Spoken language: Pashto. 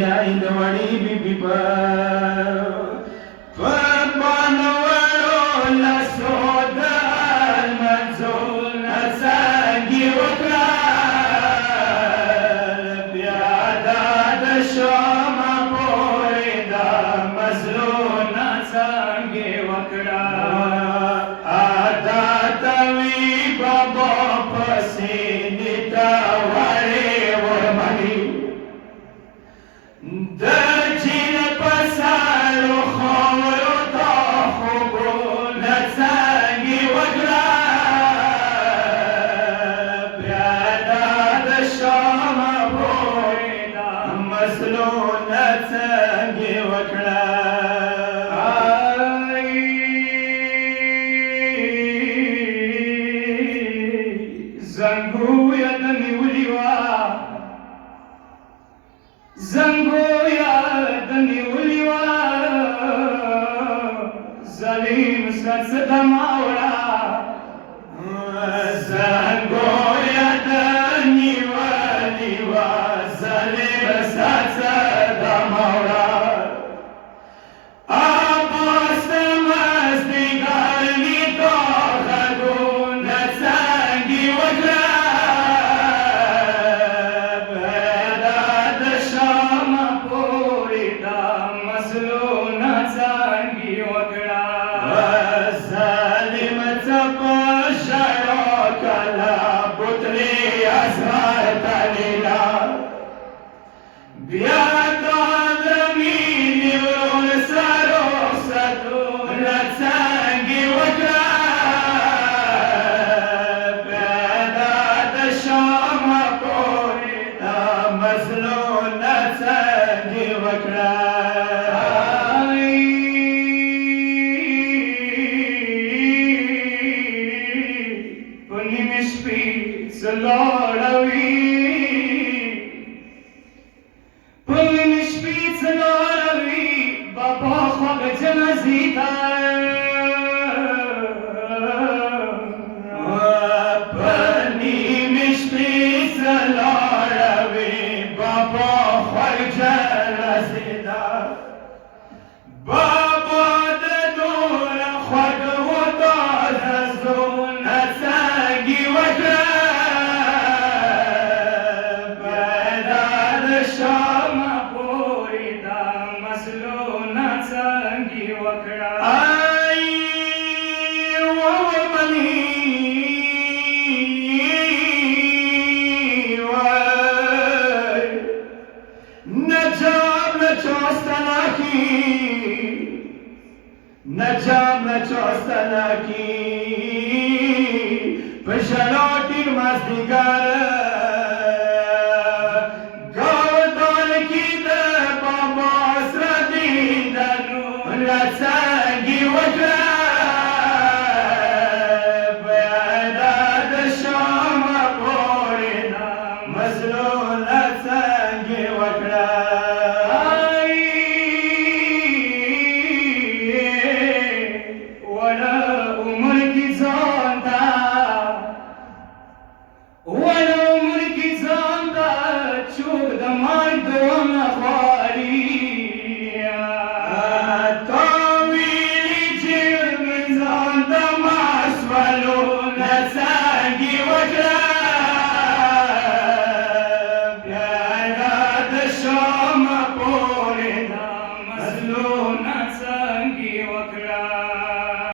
आई दवाड़ी बीबी पनवरो लसोदर मंजूर नसागी वकरा प्यादा दशमा पोरेदा मजलूम नसागी वकरा आदा तवी बाबा पसीनिता वारे वरमनी دجين بسالو خورو تاخبو نتساقي وقرا بيادا دشام بورينا مسلو نتساقي وقرا زنقو يدني وليوا زنگو یادنی ولیوا ظلیم ستدماورا زنگو یادنی ولیوا ظلیم ستدماورا آباست مزدگارنی تو خدون نتسنگی وکرا نجام چاستناکی پشلوٹی مزدگار گودان کی ده بابا سردی دنو لسنگی وکرا بیاداد شام پورینا مظلوم لسنگی وکرا Lord.